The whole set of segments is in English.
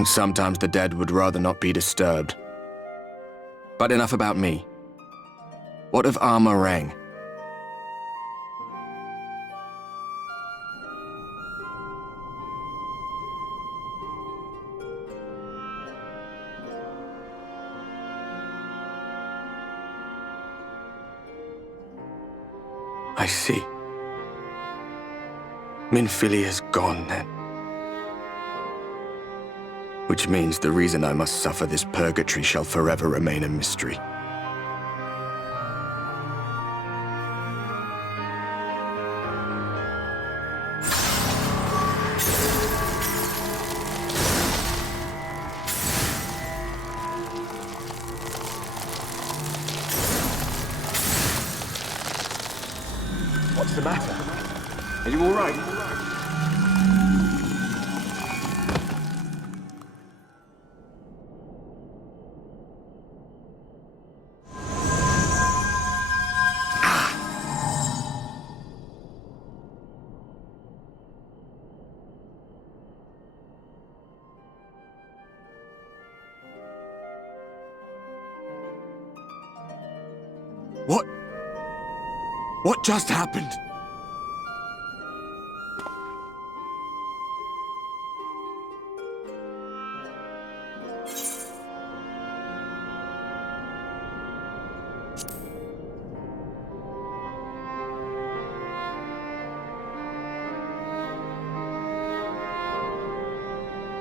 And sometimes the dead would rather not be disturbed. But enough about me. What of Armorang? I see. Minfilia's gone, then. Which means the reason I must suffer this purgatory shall forever remain a mystery. What's the matter? Are you all right? What just happened?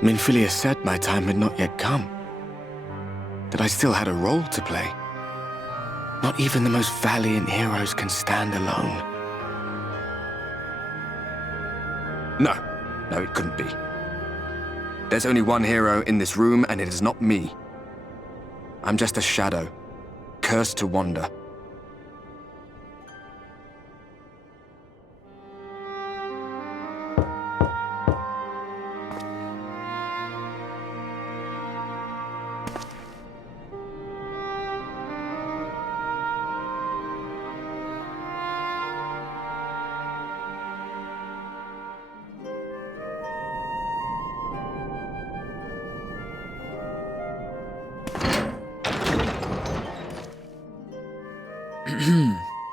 Minfilia said my time had not yet come. That I still had a role to play. Not even the most valiant heroes can stand alone. No, it couldn't be. There's only one hero in this room, and it is not me. I'm just a shadow, cursed to wander.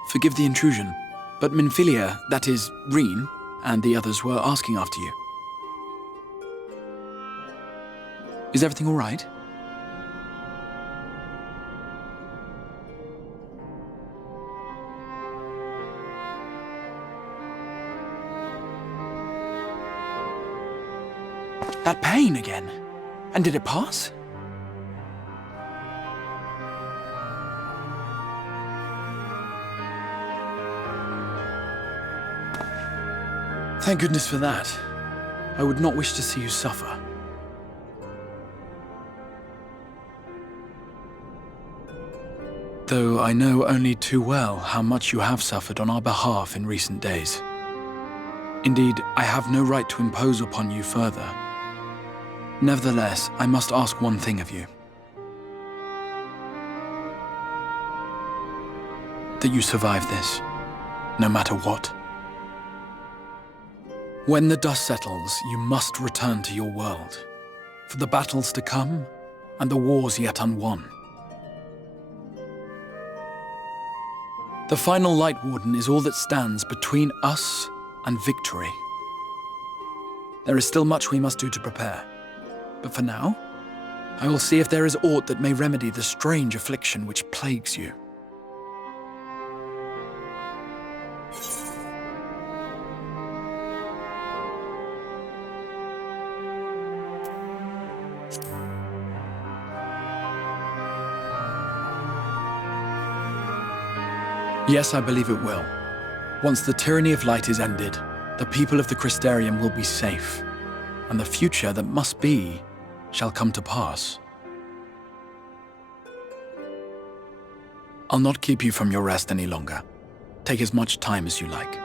Forgive the intrusion, but Minfilia, that is, Reen, and the others were asking after you. Is everything all right? That pain again. And did it pass? Thank goodness for that. I would not wish to see you suffer. Though I know only too well how much you have suffered on our behalf in recent days. Indeed, I have no right to impose upon you further. Nevertheless, I must ask one thing of you. That you survive this, no matter what. When the dust settles, you must return to your world, for the battles to come and the wars yet unwon. The final Light Warden is all that stands between us and victory. There is still much we must do to prepare, but for now, I will see if there is aught that may remedy the strange affliction which plagues you. Yes, I believe it will. Once the tyranny of light is ended, the people of the Crystarium will be safe, and the future that must be shall come to pass. I'll not keep you from your rest any longer. Take as much time as you like.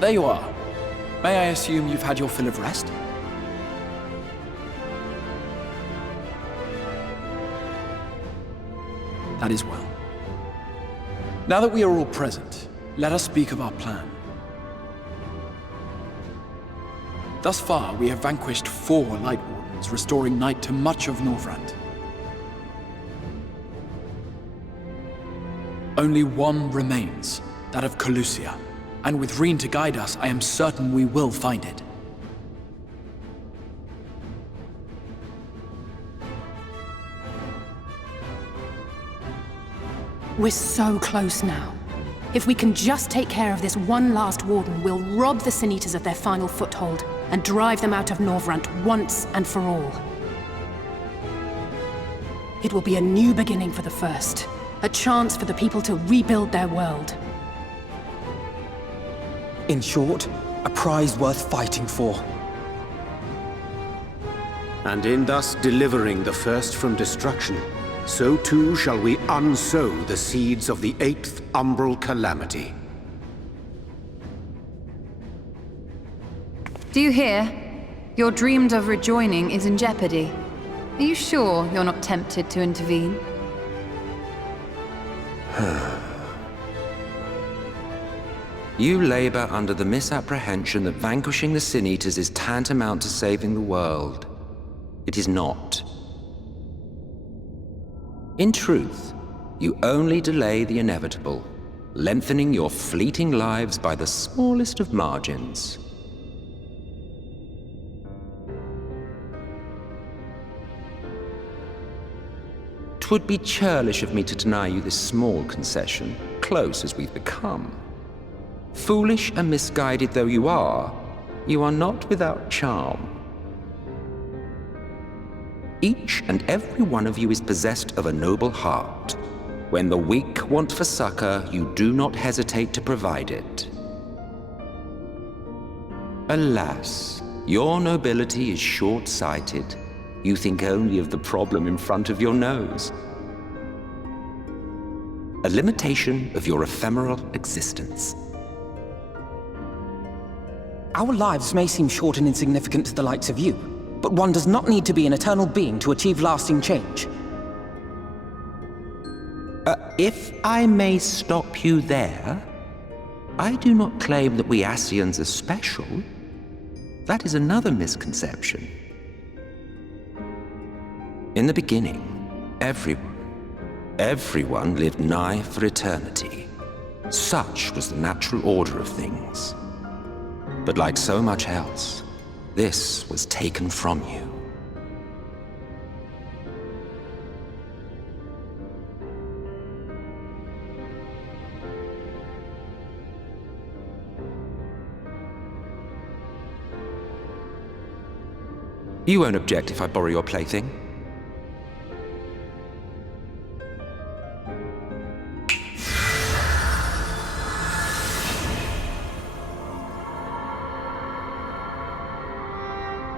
There you are. May I assume you've had your fill of rest? That is well. Now that we are all present, let us speak of our plan. Thus far, we have vanquished 4 Light Wardens, restoring night to much of Norvrand. Only one remains, that of Calusia, and with Reen to guide us, I am certain we will find it. We're so close now. If we can just take care of this one last Warden, we'll rob the Sin Eaters of their final foothold and drive them out of Norvrand once and for all. It will be a new beginning for the First, a chance for the people to rebuild their world. In short, a prize worth fighting for. And in thus delivering the First from destruction, so too shall we unsow the seeds of the 8th umbral calamity. Do you hear? Your dreamed of rejoining is in jeopardy. Are you sure you're not tempted to intervene? You labor under the misapprehension that vanquishing the Sin Eaters is tantamount to saving the world. It is not. In truth, you only delay the inevitable, lengthening your fleeting lives by the smallest of margins. Twould be churlish of me to deny you this small concession, close as we've become. Foolish and misguided though you are not without charm. Each and every one of you is possessed of a noble heart. When the weak want for succor, you do not hesitate to provide it. Alas, your nobility is short-sighted. You think only of the problem in front of your nose. A limitation of your ephemeral existence. Our lives may seem short and insignificant to the likes of you, but one does not need to be an eternal being to achieve lasting change. If I may stop you there, I do not claim that we Ascians are special. That is another misconception. In the beginning, everyone lived nigh for eternity. Such was the natural order of things. But like so much else, this was taken from you. You won't object if I borrow your plaything?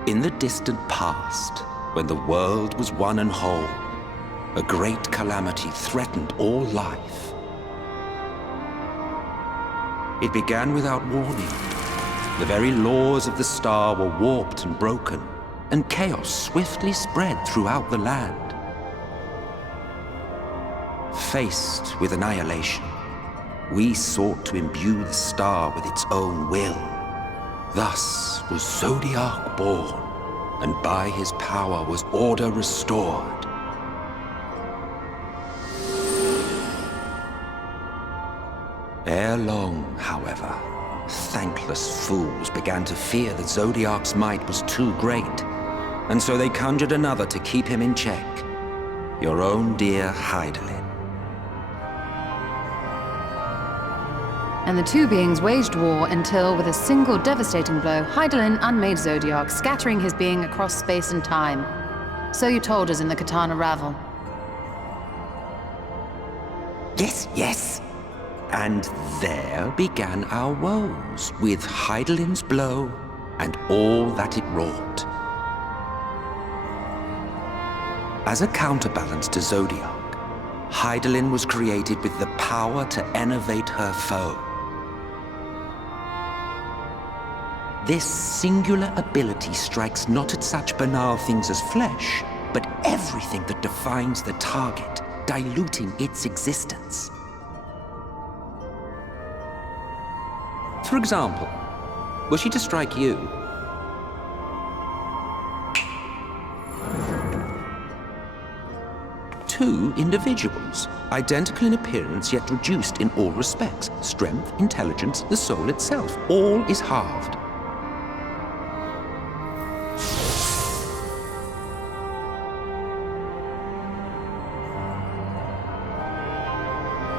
In the distant past, when the world was one and whole, a great calamity threatened all life. It began without warning. The very laws of the star were warped and broken, and chaos swiftly spread throughout the land. Faced with annihilation, we sought to imbue the star with its own will. Thus was Zodiac born, and by his power was order restored. Ere long, however, thankless fools began to fear that Zodiac's might was too great, and so they conjured another to keep him in check. Your own dear Hydaelyn. And the two beings waged war until, with a single devastating blow, Hydaelyn unmade Zodiac, scattering his being across space and time. So you told us in the Katana Ravel. Yes. And there began our woes, with Hydaelyn's blow and all that it wrought. As a counterbalance to Zodiac, Hydaelyn was created with the power to enervate her foe. This singular ability strikes not at such banal things as flesh, but everything that defines the target, diluting its existence. For example, were she to strike you, two individuals, identical in appearance yet reduced in all respects. Strength, intelligence, the soul itself, all is halved.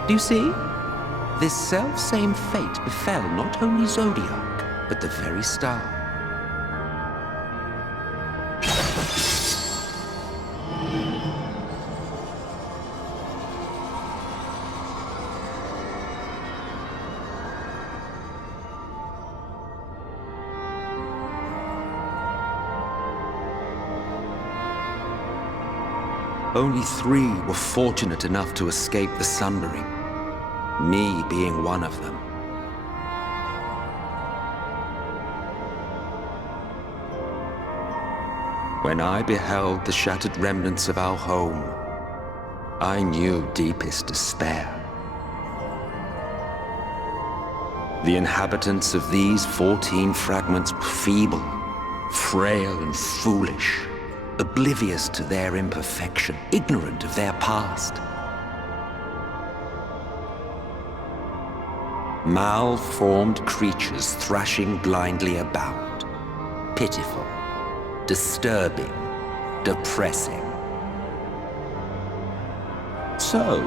Do you see? This self-same fate befell not only Zodiac, but the very star. Only 3 were fortunate enough to escape the Sundering, me being one of them. When I beheld the shattered remnants of our home, I knew deepest despair. The inhabitants of these 14 fragments were feeble, frail and foolish, oblivious to their imperfection, ignorant of their past. Malformed creatures thrashing blindly about. Pitiful, disturbing, depressing. So,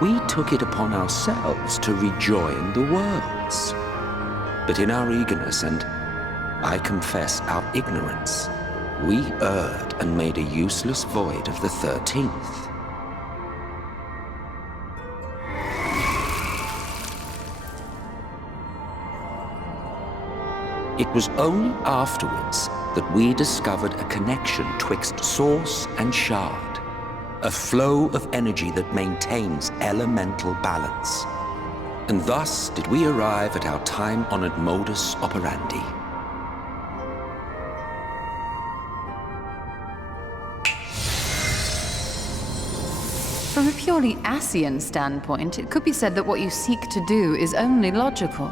we took it upon ourselves to rejoin the worlds. But in our eagerness and, I confess, our ignorance, we erred and made a useless void of the 13th. It was only afterwards that we discovered a connection twixt source and shard, a flow of energy that maintains elemental balance. And thus did we arrive at our time-honored modus operandi. From a purely Asian standpoint, it could be said that what you seek to do is only logical.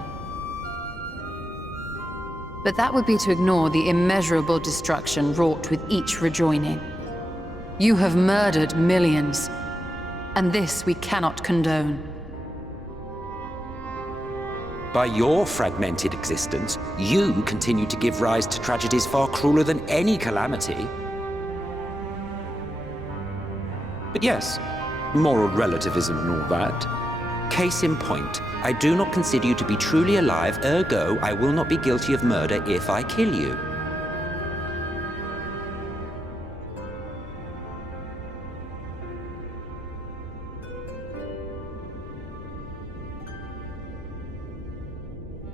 But that would be to ignore the immeasurable destruction wrought with each rejoining. You have murdered millions, and this we cannot condone. By your fragmented existence, you continue to give rise to tragedies far crueler than any calamity. But yes, moral relativism and all that. Case in point, I do not consider you to be truly alive, ergo, I will not be guilty of murder if I kill you.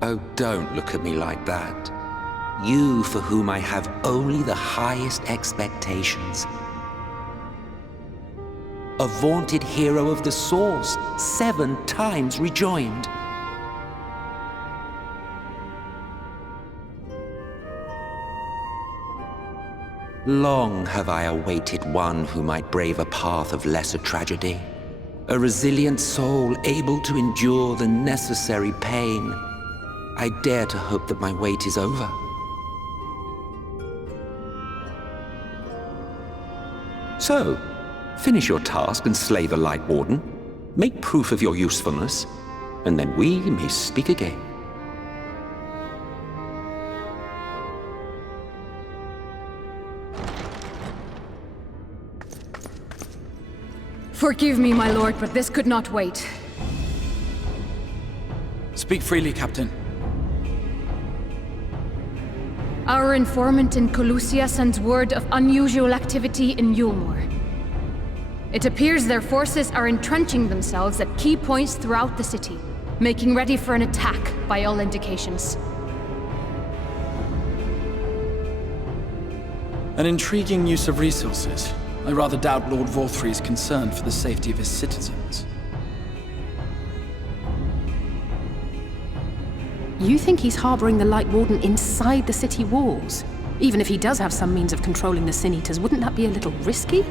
Oh, don't look at me like that. You for whom I have only the highest expectations. A vaunted hero of the Source, 7 times rejoined. Long have I awaited one who might brave a path of lesser tragedy. A resilient soul able to endure the necessary pain. I dare to hope that my wait is over. So, finish your task and slay the Light Warden. Make proof of your usefulness, and then we may speak again. Forgive me, my lord, but this could not wait. Speak freely, Captain. Our informant in Colusia sends word of unusual activity in Yulmore. It appears their forces are entrenching themselves at key points throughout the city, making ready for an attack by all indications. An intriguing use of resources. I rather doubt Lord Vorthry is concerned for the safety of his citizens. You think he's harboring the Light Warden inside the city walls? Even if he does have some means of controlling the Sin Eaters, wouldn't that be a little risky?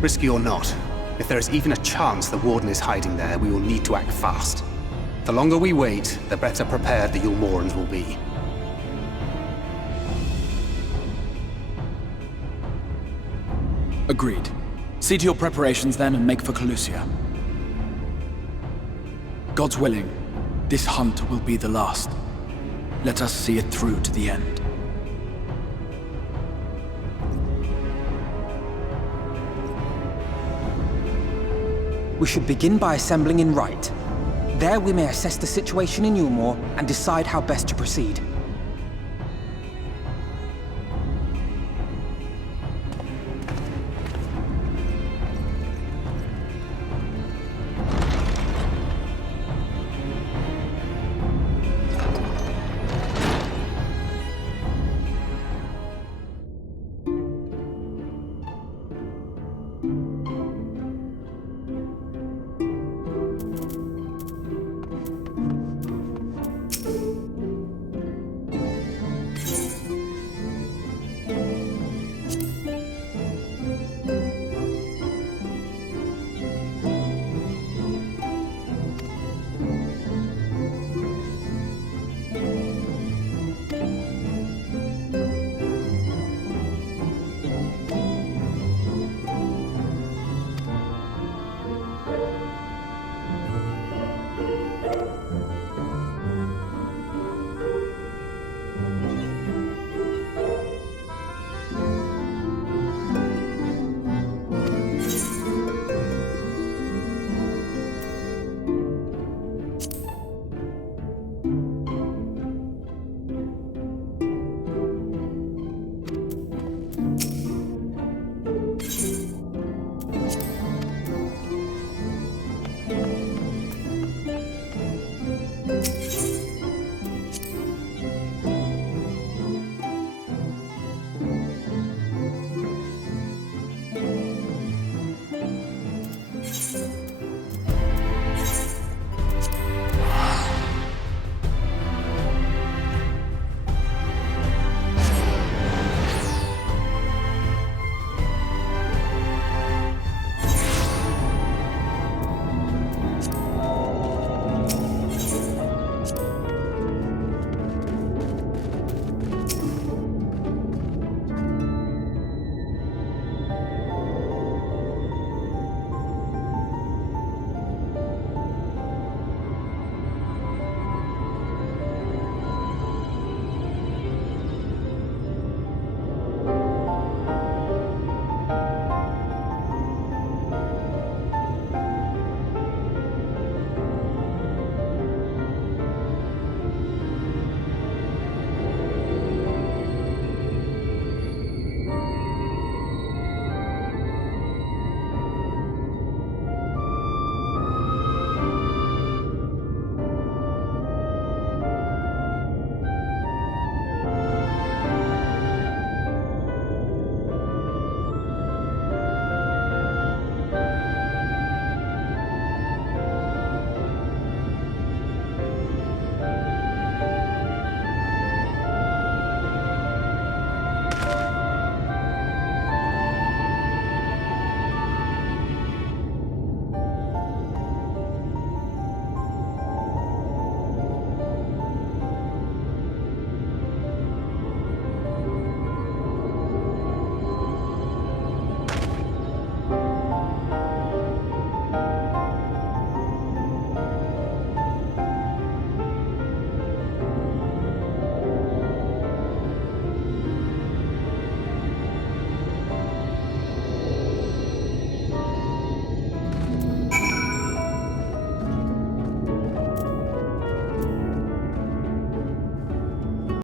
Risky or not, if there is even a chance the Warden is hiding there, we will need to act fast. The longer we wait, the better prepared the Yulmorans will be. Agreed. See to your preparations then and make for Calusia. God's willing, this hunt will be the last. Let us see it through to the end. We should begin by assembling in Rite. There we may assess the situation in Yulmore and decide how best to proceed.